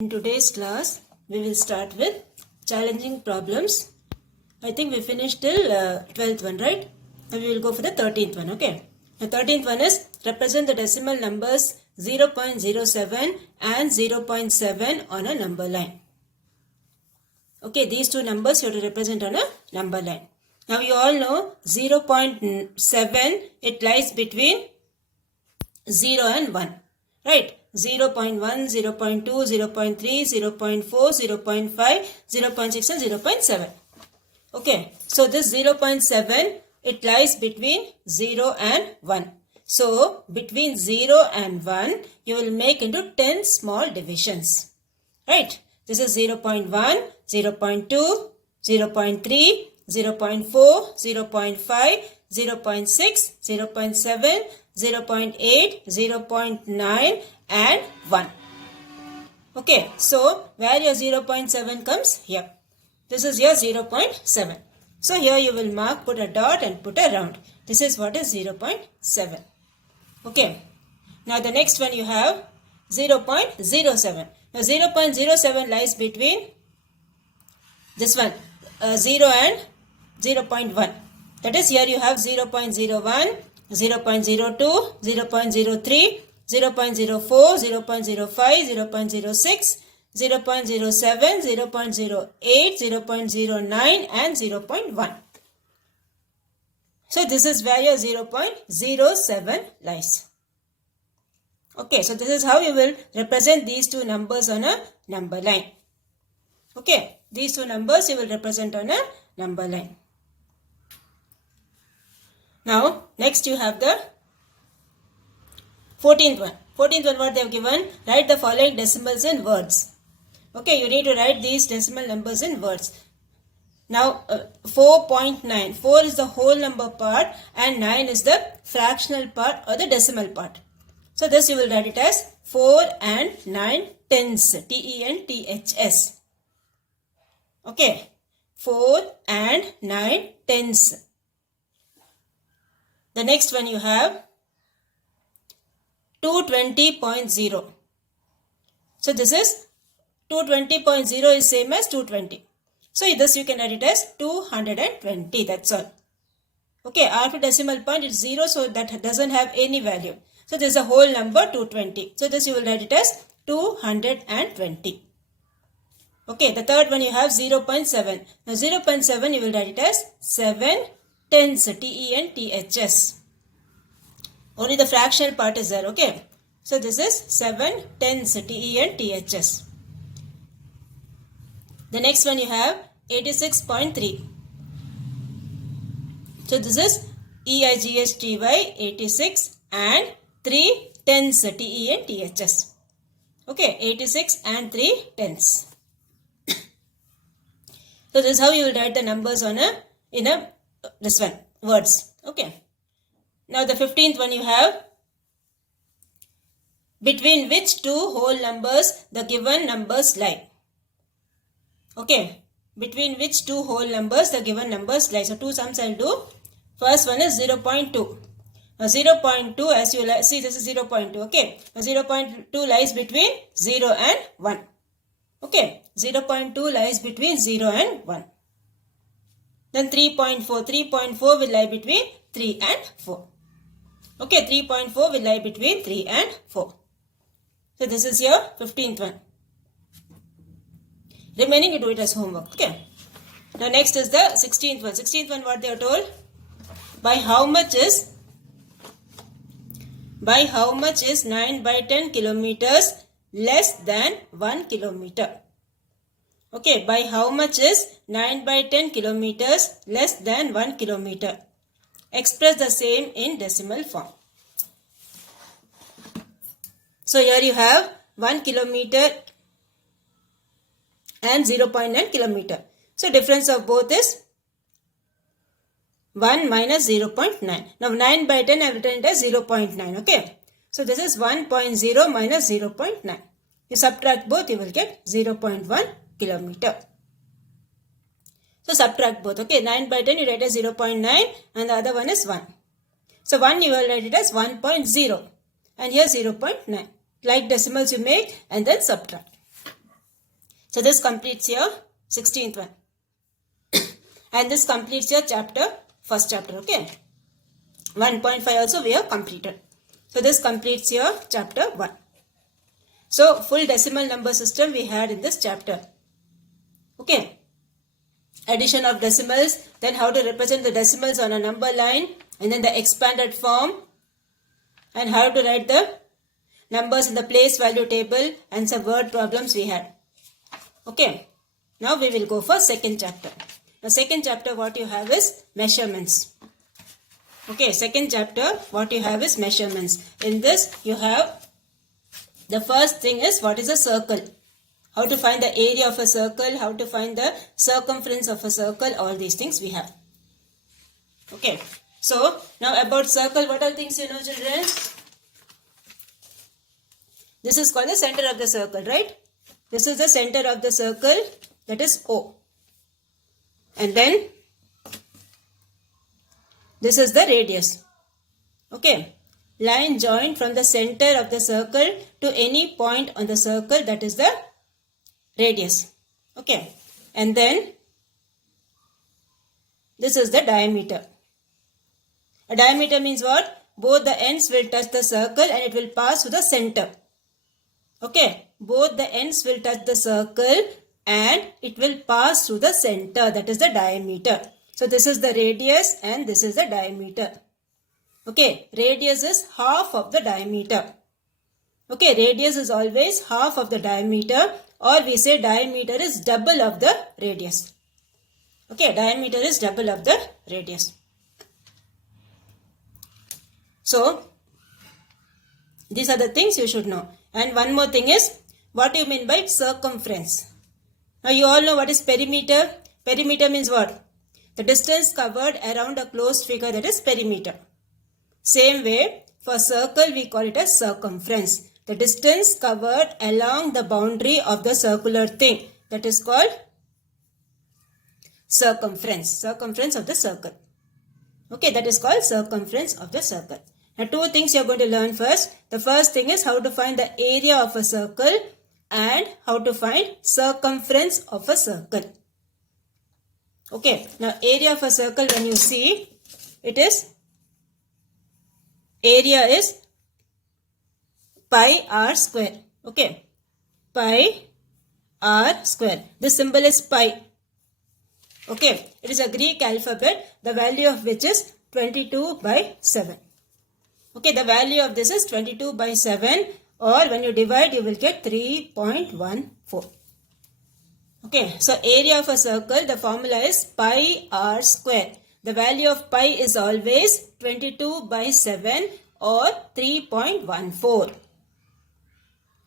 In today's class, we will start with challenging problems. I think we finished till 12th one, right? Now we will go for the 13th one, okay? The 13th one is represent the decimal numbers 0.07 and 0.7 on a number line. Okay, these two numbers you have to represent on a number line. Now you all know 0.7, it lies between 0 and 1, right? 0.1, 0.2, 0.3, 0.4, 0.5, 0.6 and 0.7. Okay, so this 0.7, it lies between 0 and 1. So, between 0 and 1, you will make into 10 small divisions. Right? This is 0.1, 0.2, 0.3, 0.4, 0.5, 0.6, 0.7, 0.8, 0.9 and 1. Okay, so where your 0.7 comes? Here. This is your 0.7. So here you will mark, put a dot and put a round. This is what is 0.7. Okay. Now the next one you have 0.07. Now 0.07 lies between this one 0 and 0.1. That is, here you have 0.01, 0.02, 0.03, 0.04, 0.05, 0.06, 0.07, 0.08, 0.09 and 0.1. So this is where your 0.07 lies. Okay, so this is how you will represent these two numbers on a number line. Okay, these two numbers you will represent on a number line. Now, next you have the 14th one. 14th one, what they have given? Write the following decimals in words. Okay, you need to write these decimal numbers in words. Now, 4.9. 4 is the whole number part and 9 is the fractional part or the decimal part. So, this you will write it as 4 and 9 tenths. T-E-N-T-H-S. Okay, 4 and 9 tenths. The next one you have 220.0. So this is 220.0 is same as 220. So this you can write it as 220. That's all. Okay, after decimal point it's 0, so that doesn't have any value. So this is a whole number 220. So this you will write it as 220. Okay, the third one you have 0.7. Now 0.7 you will write it as 7 tenths. T-E-N-T-H-S. Only the fractional part is there, okay? So this is 7 tenths. T-E-N-T-H-S. The next one you have 86.3. So this is E-I-G-H-T-Y 86 and 3 tenths. T-E-N-T-H-S. Okay, 86 and 3 tenths. So this is how you will write the numbers on this one, words. Okay. Now the 15th one you have between which two whole numbers the given numbers lie. Okay. Between which two whole numbers the given numbers lie. So two sums I'll do. First one is 0.2. Now 0.2, as you see, this is 0.2. Okay. Now 0.2 lies between 0 and 1. Okay. 0.2 lies between 0 and 1. Then 3.4. 3.4 will lie between 3 and 4. Okay, 3.4 will lie between 3 and 4. So this is your 15th one. Remaining you do it as homework. Okay. Now next is the 16th one. 16th one, what they are told? By how much is 9 by 10 kilometers less than 1 kilometer? Okay, by how much is 9 by 10 kilometers less than 1 kilometer? Express the same in decimal form. So here you have 1 kilometer and 0.9 kilometer. So difference of both is 1 minus 0.9. Now 9 by 10 I have written it as 0.9. Okay. So this is 1.0 minus 0.9. You subtract both, you will get 0.1 kilometer. So subtract both. Okay, 9 by 10 you write as 0.9 and the other one is 1. So 1 you will write it as 1.0 and here 0.9. Like decimals you make and then subtract. So this completes your 16th one. And this completes your first chapter, okay. 1.5 also we have completed. So this completes your chapter 1. So full decimal number system we had in this chapter. Okay. Addition of decimals, then how to represent the decimals on a number line, and then the expanded form, and how to write the numbers in the place value table, and some word problems we had. Okay. Now we will go for second chapter. The second chapter what you have is measurements. Okay, second chapter what you have is measurements. In this you have, the first thing is what is a circle. How to find the area of a circle, how to find the circumference of a circle, all these things we have. Okay, so now about circle, what are things you know, children? This is called the center of the circle, right? This is the center of the circle, that is O. And then this is the radius. Okay, line joined from the center of the circle to any point on the circle, that is the radius. Okay, and then this is the diameter. A diameter means what? Both the ends will touch the circle and it will pass to the center. Okay, both the ends will touch the circle and it will pass through the center, that is the diameter. So this is the radius and this is the diameter. Okay, radius is half of the diameter. Okay, radius is always half of the diameter, or we say diameter is double of the radius. Okay, diameter is double of the radius. So these are the things you should know. And one more thing is, what do you mean by circumference? Now you all know what is perimeter. Perimeter means what? The distance covered around a closed figure, that is perimeter. Same way, for circle we call it as circumference. The distance covered along the boundary of the circular thing, that is called circumference. Circumference of the circle. Okay, that is called circumference of the circle. Now two things you are going to learn first. The first thing is how to find the area of a circle and how to find circumference of a circle. Okay, now area of a circle, when you see, it is, area is pi r square. Okay, pi r square. The symbol is pi. Okay, it is a Greek alphabet, the value of which is 22/7. Okay, the value of this is 22/7, or when you divide you will get 3.14. Okay, so area of a circle, the formula is pi r square. The value of pi is always 22/7 or 3.14.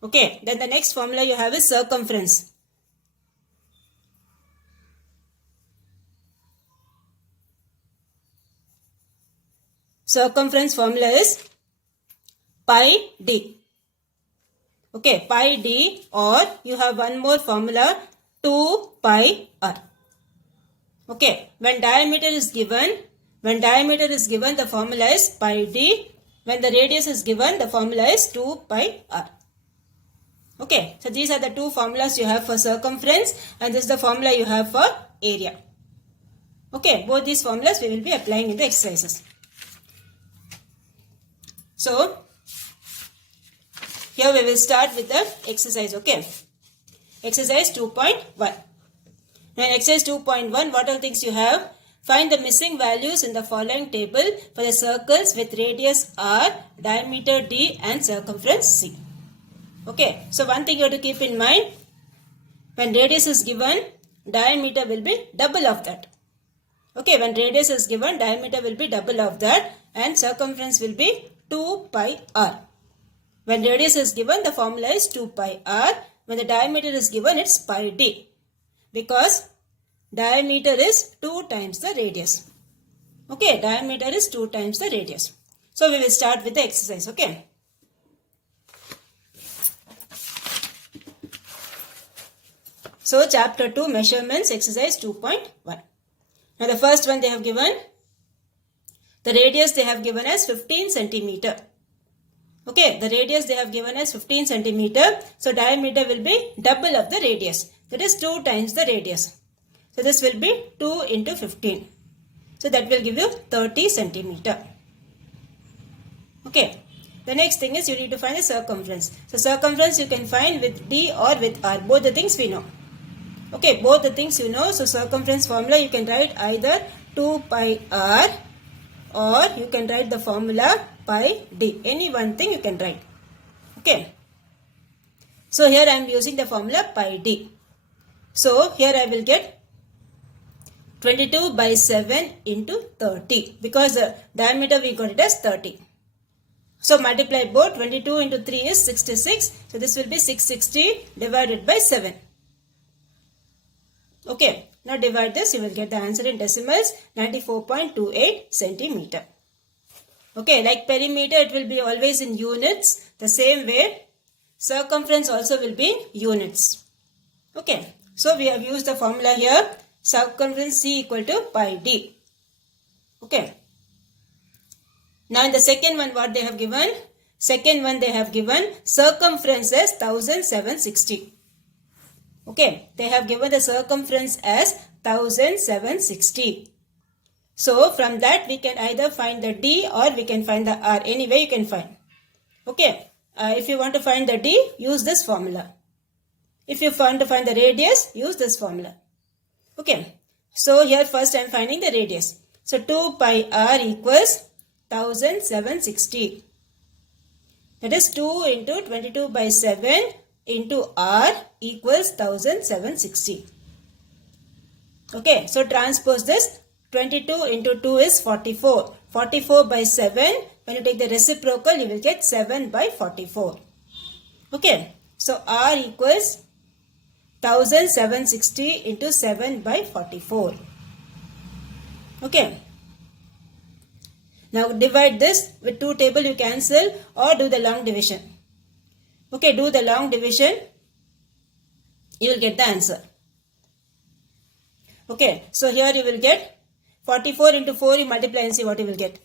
Okay, then the next formula you have is circumference. Circumference formula is pi d. Okay, pi d, or you have one more formula, 2 pi r. Okay, when diameter is given, the formula is pi d. When the radius is given, the formula is 2 pi r. Okay, so these are the two formulas you have for circumference, and this is the formula you have for area. Okay, both these formulas we will be applying in the exercises. So here we will start with the exercise. Okay, exercise 2.1. Now in exercise 2.1, what are things you have? Find the missing values in the following table for the circles with radius r, diameter d and circumference c. Okay, so one thing you have to keep in mind, when radius is given, diameter will be double of that. Okay, when radius is given, diameter will be double of that and circumference will be 2 pi r. When radius is given, the formula is 2 pi r. When the diameter is given, it's pi d. Because diameter is 2 times the radius. Okay, diameter is 2 times the radius. So we will start with the exercise. Okay. So chapter 2, measurements, exercise 2.1. Now the first one they have given, the radius they have given as 15 centimeter. Okay, the radius they have given as 15 centimeter. So diameter will be double of the radius. that is 2 times the radius. So this will be 2 into 15. So that will give you 30 centimeter. Okay. The next thing is you need to find the circumference. So circumference you can find with D or with R. Both the things we know. Okay, both the things you know. So circumference formula you can write either 2 pi R or you can write the formula pi D. Any one thing you can write. Okay. So here I am using the formula pi D. So here I will get 22 by 7 into 30 because the diameter we got it as 30. So multiply both. 22 into 3 is 66. So this will be 660 divided by 7. Okay. Now divide this. You will get the answer in decimals, 94.28 centimeter. Okay. Like perimeter, it will be always in units. The same way, circumference also will be in units. Okay. So we have used the formula here. Circumference C equal to pi D. Okay. Now in the second one what they have given? Second one they have given circumference as 1760. Okay. They have given the circumference as 1760. So from that we can either find the D or we can find the R. Anyway you can find. Okay. If you want to find the D, use this formula. If you want to find the radius, use this formula. Okay. So here first I am finding the radius. So 2 pi R equals 1760. That is 2 into 22 by 7 into R equals 1760. Okay. So transpose this. 22 into 2 is 44. 44 by 7. When you take the reciprocal, you will get 7 by 44. Okay. So R equals 1760 into 7 by 44. Okay. Now divide this with 2 table, you cancel or do the long division. Okay, do the long division. You will get the answer. Okay, so here you will get 44 into 4, you multiply and see what you will get.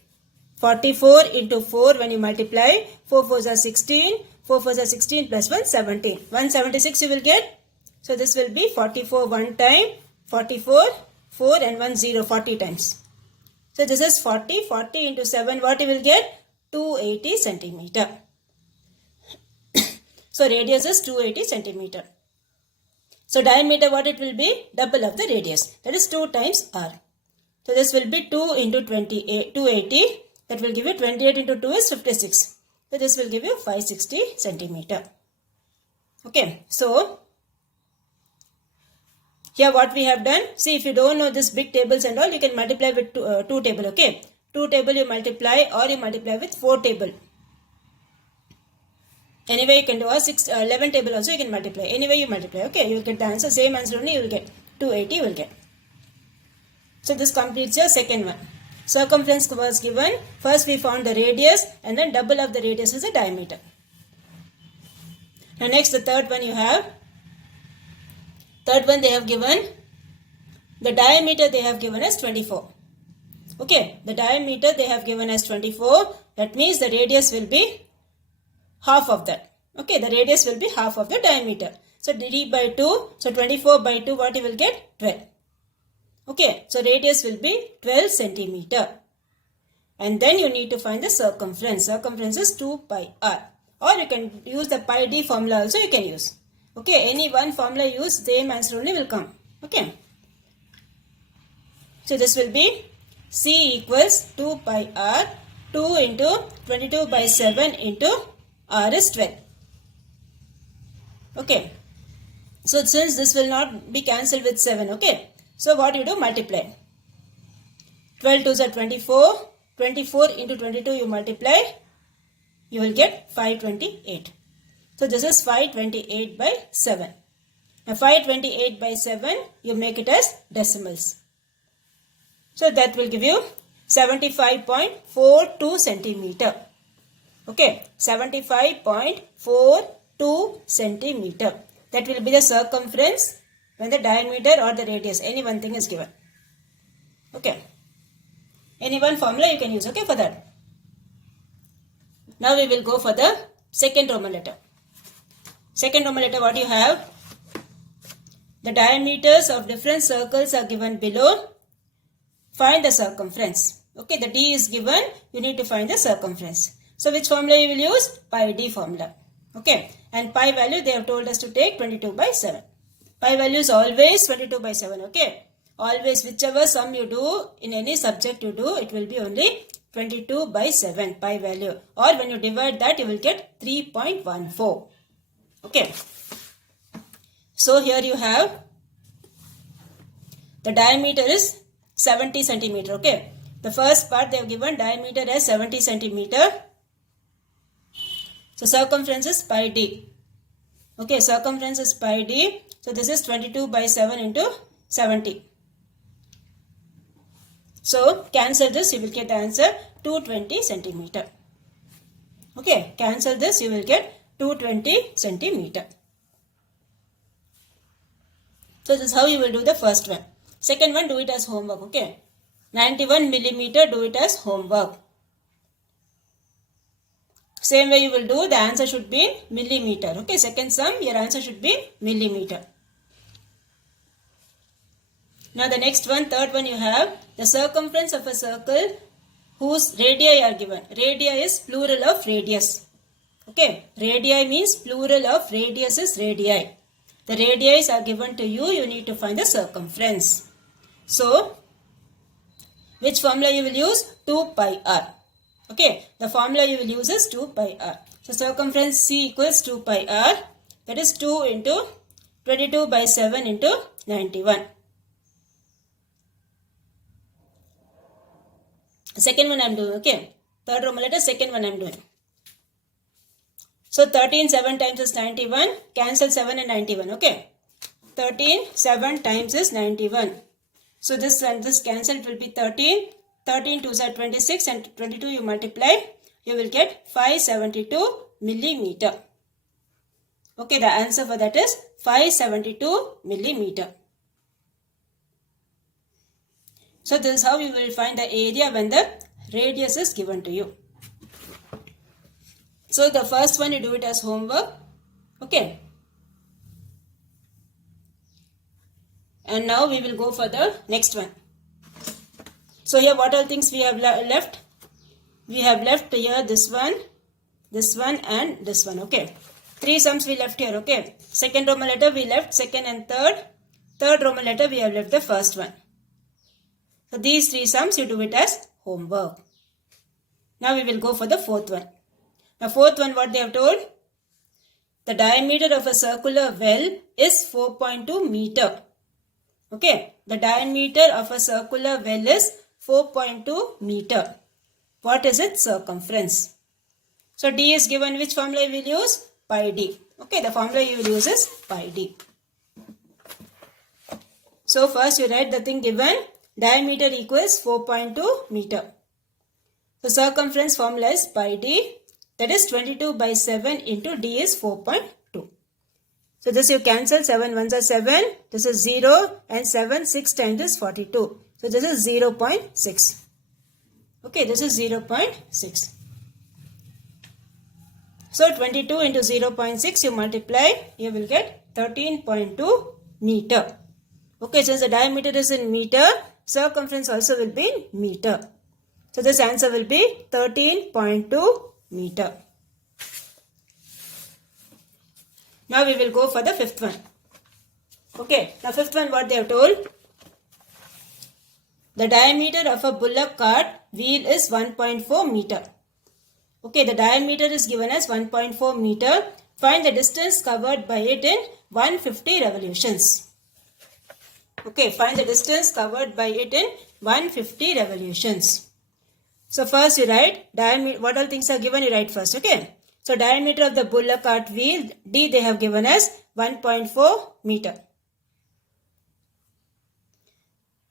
44 into 4 when you multiply, 4 4s are 16, 4 4s are 16 plus 1, 17. 176 you will get. So this will be 44 one time, 44, 4 and 1 0, 40 times. So this is 40, 40 into 7, what you will get? 280 centimeter. So radius is 280 centimeter. So diameter what it will be? Double of the radius. That is 2 times R. So this will be 2 into 28, 280. That will give you 28 into 2 is 56. So this will give you 560 centimeter. Okay. So here what we have done, see if you don't know this big tables and all, you can multiply with 2 table, okay. 2 table you multiply or you multiply with 4 table. Anyway you can do, or 11 table also you can multiply. Anyway you multiply, okay. You will get the answer, same answer only you will get. 280 you will get. So this completes your second one. Circumference was given. First we found the radius and then double of the radius is the diameter. Now next the third one you have. Third one they have given, the diameter they have given as 24. Okay, the diameter they have given as 24. That means the radius will be half of that. Okay, the radius will be half of the diameter. So d by 2, so 24 by 2 what you will get? 12. Okay, so radius will be 12 centimeter. And then you need to find the circumference. Circumference is 2 pi R. Or you can use the pi D formula also you can use. Okay, any one formula use, same answer only will come. Okay. So this will be C equals 2 pi R. 2 into 22 by 7 into R is 12. Okay. So since this will not be cancelled with 7, okay. So what you do? Multiply. 12 2s are 24. 24 into 22 you multiply. You will get 528. So this is 528 by 7. Now 528 by 7, you make it as decimals. So that will give you 75.42 centimeter. Okay, 75.42 centimeter. That will be the circumference when the diameter or the radius, any one thing is given. Okay. Any one formula you can use, okay, for that. Now we will go for the second Roman letter. Second Roman letter, what you have? The diameters of different circles are given below. Find the circumference. Okay, the D is given. You need to find the circumference. So which formula you will use? Pi D formula. Okay, and pi value they have told us to take 22 by 7. Pi value is always 22 by 7. Okay, always whichever sum you do in any subject you do, it will be only 22 by 7 pi value. Or when you divide that, you will get 3.14. Okay. So here you have the diameter is 70 centimeter. Okay. The first part they have given diameter as 70 centimeter. So circumference is pi d. Okay. Circumference is pi d. So this is 22 by 7 into 70. So cancel this, you will get the answer 220 centimeter. Okay. Cancel this, you will get 220 centimeter. So this is how you will do the first one. Second one, do it as homework. Okay. 91 millimeter, do it as homework. Same way you will do, the answer should be in millimeter. Okay. Second sum, your answer should be millimeter. Now the next one, third one you have the circumference of a circle whose radii are given. Radii is plural of radius. Okay. Radii means plural of radius is radii. The radii are given to you. You need to find the circumference. So, which formula you will use? 2 pi r. Okay. The formula you will use is 2 pi r. So, circumference C equals 2 pi r. That is 2 into 22 by 7 into 91. Second one I am doing. Okay. Third Roman letter, second one I am doing. So 13 7 times is 91. Cancel 7 and 91. Okay. 13 7 times is 91. So this and this cancel, it will be 13. 13 2s are 26 and 22 you multiply. You will get 572 millimeter. Okay. The answer for that is 572 millimeter. So this is how you will find the area when the radius is given to you. So the first one you do it as homework. Okay. And now we will go for the next one. So here what all things we have left? We have left here this one and this one. Okay. 3 sums we left here. Okay. Second Roman letter we left second and third. Third Roman letter we have left the first one. So these 3 sums you do it as homework. Now we will go for the fourth one. Now fourth one what they have told? The diameter of a circular well is 4.2 meter. Okay. The diameter of a circular well is 4.2 meter. What is its circumference? So D is given. Which formula you will use? Pi D. Okay. The formula you will use is pi D. So first you write the thing given. Diameter equals 4.2 meter. So circumference formula is pi D. That is 22 by 7 into D is 4.2. So this you cancel. 7 ones are 7. This is 0 and 7 6 times is 42. So this is 0.6. Okay, this is 0.6. So 22 into 0.6 you multiply. You will get 13.2 meter. Okay, since the diameter is in meter, circumference also will be in meter. So this answer will be 13.2 meter. Now we will go for the fifth one. Okay, now fifth one what they have told? The diameter of a bullock cart wheel is 1.4 meter. Okay, the diameter is given as 1.4 meter. Find the distance covered by it in 150 revolutions. Okay, find the distance covered by it in 150 revolutions. So first you write diameter, what all things are given you write first. Okay. So diameter of the bullock cart wheel D they have given as 1.4 meter.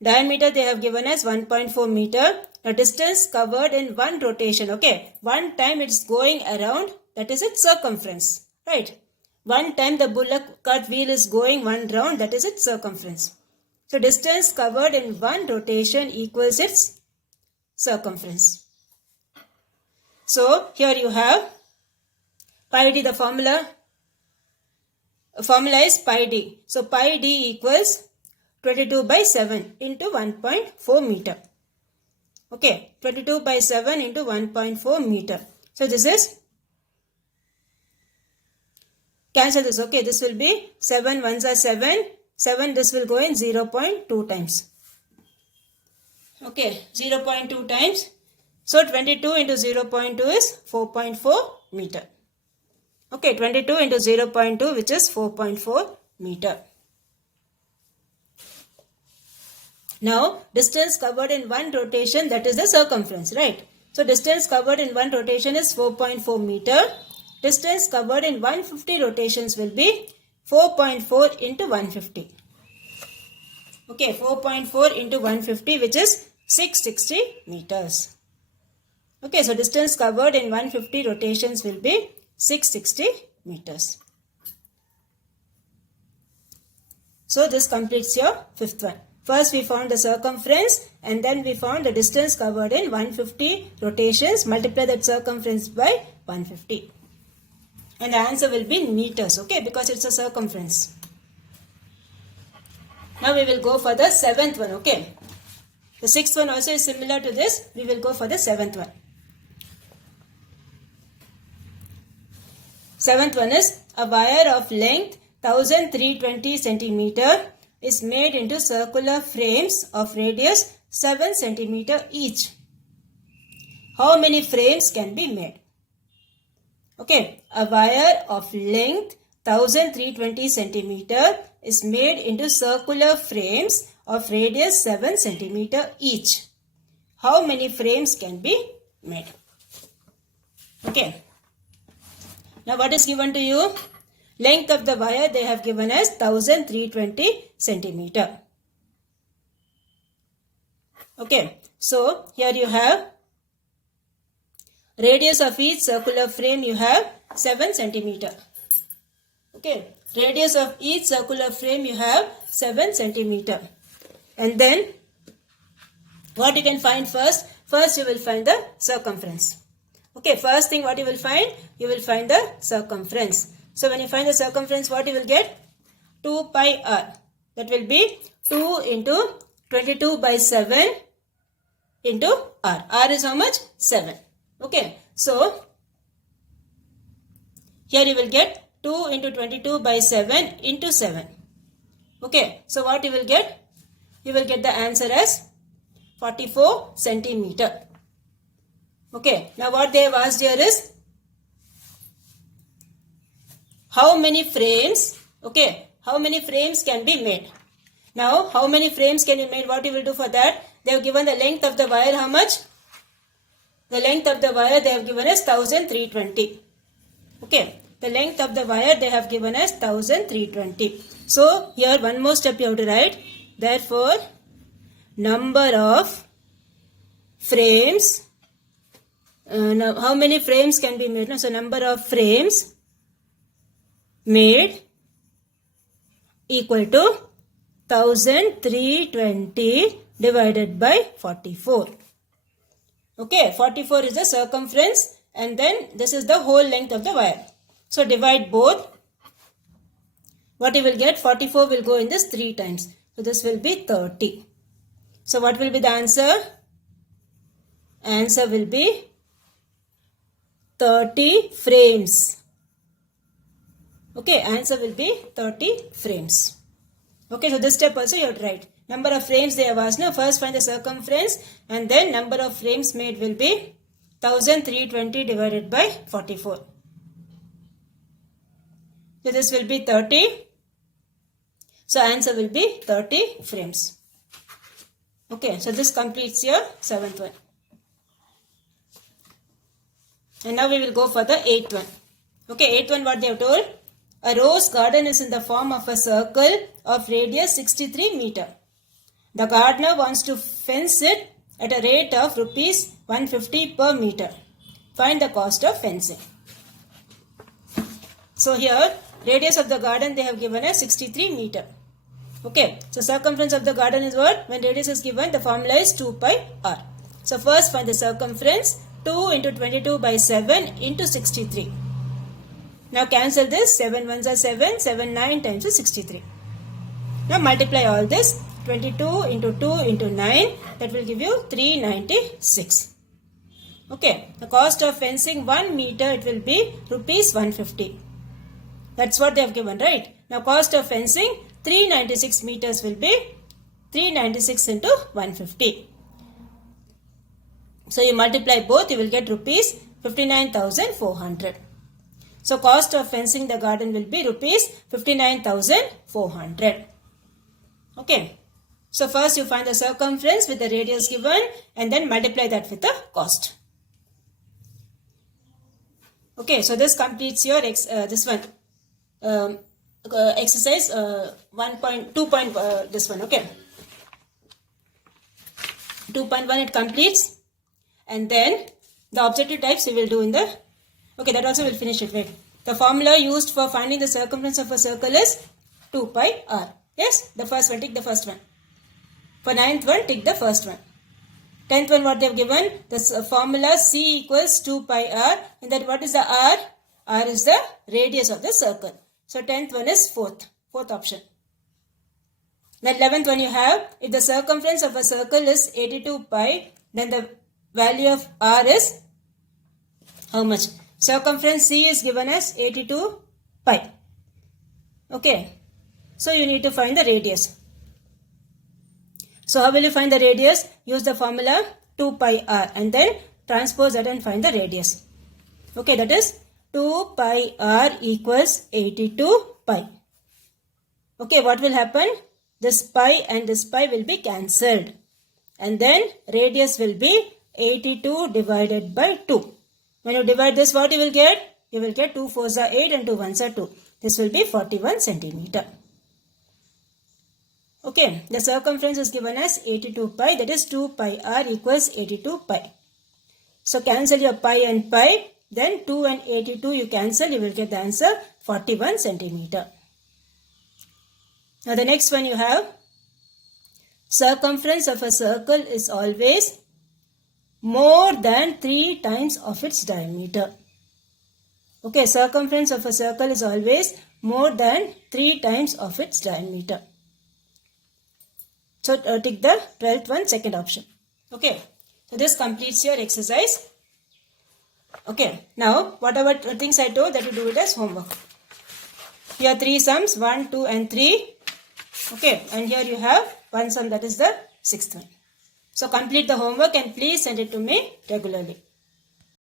Diameter they have given as 1.4 meter. The distance covered in one rotation. Okay. One time it's going around, that is its circumference. Right. One time the bullock cart wheel is going one round, that is its circumference. So distance covered in one rotation equals its circumference. So here you have pi d the formula. formula is pi d. So pi d equals 22 by 7 into 1.4 meter. Okay, 22 by 7 into 1.4 meter. So this is, cancel this. Okay, this will be 7 ones are 7. 7, this will go in 0.2 times. Okay, 0.2 times. So 22 into 0.2 is 4.4 meter. Okay, 22 into 0.2, which is 4.4 meter. Now, distance covered in one rotation, that is the circumference, right? So, distance covered in one rotation is 4.4 meter. Distance covered in 150 rotations will be 4.4 into 150. Okay, 4.4 into 150, which is 660 meters. Okay, so distance covered in 150 rotations will be 660 meters. So, this completes your fifth one. First we found the circumference and then we found the distance covered in 150 rotations. Multiply that circumference by 150. And the answer will be meters, okay, because it's a circumference. Now we will go for the seventh one, okay. The sixth one also is similar to this. We will go for the seventh one. Seventh one is a wire of length 1320 centimeter is made into circular frames of radius 7 centimeter each. How many frames can be made? Okay, a wire of length 1320 centimeter is made into circular frames of radius 7 centimeter each. How many frames can be made? Okay. Now what is given to you? Length of the wire they have given as 1320 centimeter. Okay, so here you have radius of each circular frame, you have 7 centimeter. Okay, radius of each circular frame you have 7 centimeter. And then what you can find first? First you will find the circumference. Okay, first thing what you will find? You will find the circumference. So when you find the circumference, what you will get? 2 pi r. That will be 2 into 22 by 7 into r. R is how much? 7. Okay. So here you will get 2 into 22 by 7 into 7. Okay. So what you will get? You will get the answer as 44 centimeter. Okay. Now what they have asked here is how many frames, okay, how many frames can be made? Now, how many frames can be made? What you will do for that? They have given the length of the wire, how much? The length of the wire they have given as 1320. Okay, the length of the wire they have given as 1320. So, here one more step you have to write. Therefore, number of frames, now how many frames can be made? So, number of frames made equal to 1320 divided by 44. Okay, 44 is the circumference and then this is the whole length of the wire. So divide both. What you will get? 44 will go in this 3 times. So this will be 30. So what will be the answer? Answer will be 30 frames. Okay, answer will be 30 frames. Okay, so this step also you have to write. Number of frames they have asked. Now first find the circumference and then number of frames made will be 1320 divided by 44. So this will be 30. So answer will be 30 frames. Okay, so this completes your 7th one. And now we will go for the 8th one. Okay, 8th one what they have told? A rose garden is in the form of a circle of radius 63 meter. The gardener wants to fence it at a rate of rupees 150 per meter. Find the cost of fencing. So here, radius of the garden they have given as 63 meter. Okay, so circumference of the garden is what? When radius is given, the formula is 2 pi r. So first find the circumference. 2 into 22 by 7 into 63. Now cancel this. 7 ones are 7. 7 9 times is 63. Now multiply all this. 22 into 2 into 9. That will give you 396. Okay. The cost of fencing 1 meter, it will be rupees 150. That's what they have given, right? Now cost of fencing 396 meters will be 396 into 150. So you multiply both, you will get rupees 59,400. So cost of fencing the garden will be rupees 59,400. Okay. So first you find the circumference with the radius given and then multiply that with the cost. Okay. So this completes your this one. Exercise 1.2. This one. Okay. 2.1 it completes. And then the objective types we will do in the... Okay, that also will finish it. Wait. The formula used for finding the circumference of a circle is 2 pi r. Yes, the first one, tick the first one. For 9th one, tick the first one. 10th one, what they have given? The formula C equals 2 pi r. And that what is the r? R is the radius of the circle. So 10th one is fourth option. Then 11th one you have, if the circumference of a circle is 82 pi, then the value of r is how much? Circumference C is given as 82 pi. Okay. So you need to find the radius. So how will you find the radius? Use the formula 2 pi r and then transpose that and find the radius. Okay, that is 2 pi r equals 82 pi. Okay, what will happen? This pi and this pi will be cancelled. And then radius will be 82 divided by 2. When you divide this, what you will get? You will get 2 4s are 8 and 2 1s are 2. This will be 41 centimeter. Okay, the circumference is given as 82 pi. That is 2 pi r equals 82 pi. So cancel your pi and pi. Then 2 and 82 you cancel. You will get the answer 41 centimeter. Now the next one you have. Circumference of a circle is always more than 3 times of its diameter. Okay, circumference of a circle is always more than 3 times of its diameter. So tick the 12th one, second option. Okay, so this completes your exercise. Okay, now whatever things I told, that you do it as homework. Here are 3 sums, 1, 2 and 3. Okay, and here you have one sum, that is the 6th one. So complete the homework and please send it to me regularly.